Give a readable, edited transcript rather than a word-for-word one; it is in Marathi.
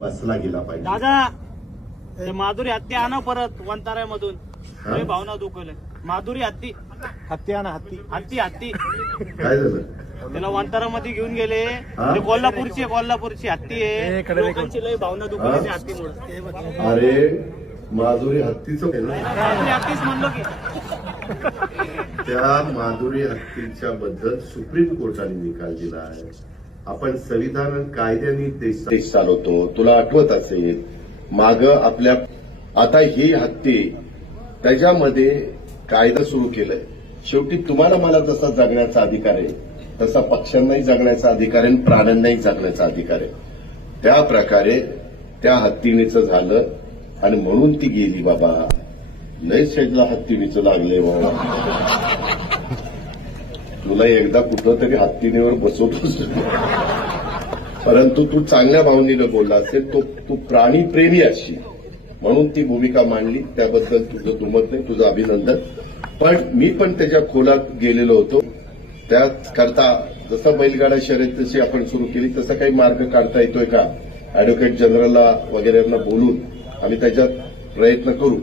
बसला गेला पाहिजे. दादा ते माधुरी हत्ती आणा परत वंताऱ्यामधून. लय भावना दुखवलंय. माधुरी हत्ती हत्ती आणा हत्ती. हत्ती हत्ती काय झालं? त्याला वंतारामध्ये घेऊन गेले. ते कोल्हापूरची हत्ती आहे. लोकांची लय भावना दुखवली त्या हत्तीमुळे. अरे माधुरी हत्तीचं आहे ना? माधुरी हत्तीच म्हणलो की. त्या माधुरी हत्तीच्या बद्दल सुप्रीम कोर्टाने निकाल दिला आहे. आपण संविधान कायद्याने देश चालवतो. तुला आठवत असेल माग आपल्या आता ही हत्ती त्याच्यामध्ये कायदा सुरू केलाय. शेवटी तुम्हाला मला जसा जगण्याचा अधिकार आहे तसा पक्ष्यांनाही जगण्याचा अधिकार आहे आणि प्राण्यांनाही जगण्याचा अधिकार आहे. त्या प्रकारे त्या हत्तीणीचं झालं आणि म्हणून ती गेली. बाबा लय शेजला हत्तीणीचं लागलंय बाबा. तुला एकदा कुठं तरी हत्तीणीवर बसवतोस, परंतु तू चांगल्या भावनेनं बोलला असेल. तू प्राणीप्रेमी असशील म्हणून ती भूमिका मांडली. त्याबद्दल तुझं दुमत नाही, तुझं अभिनंदन. पण मी पण त्याच्या खोलात गेलेलो होतो. त्याकरता जसं बैलगाडा शर्यत जशी आपण सुरू केली तसा काही मार्ग काढता येतोय का, अॅडव्होकेट जनरलला वगैरेंना बोलून आम्ही त्याच्यात प्रयत्न करू.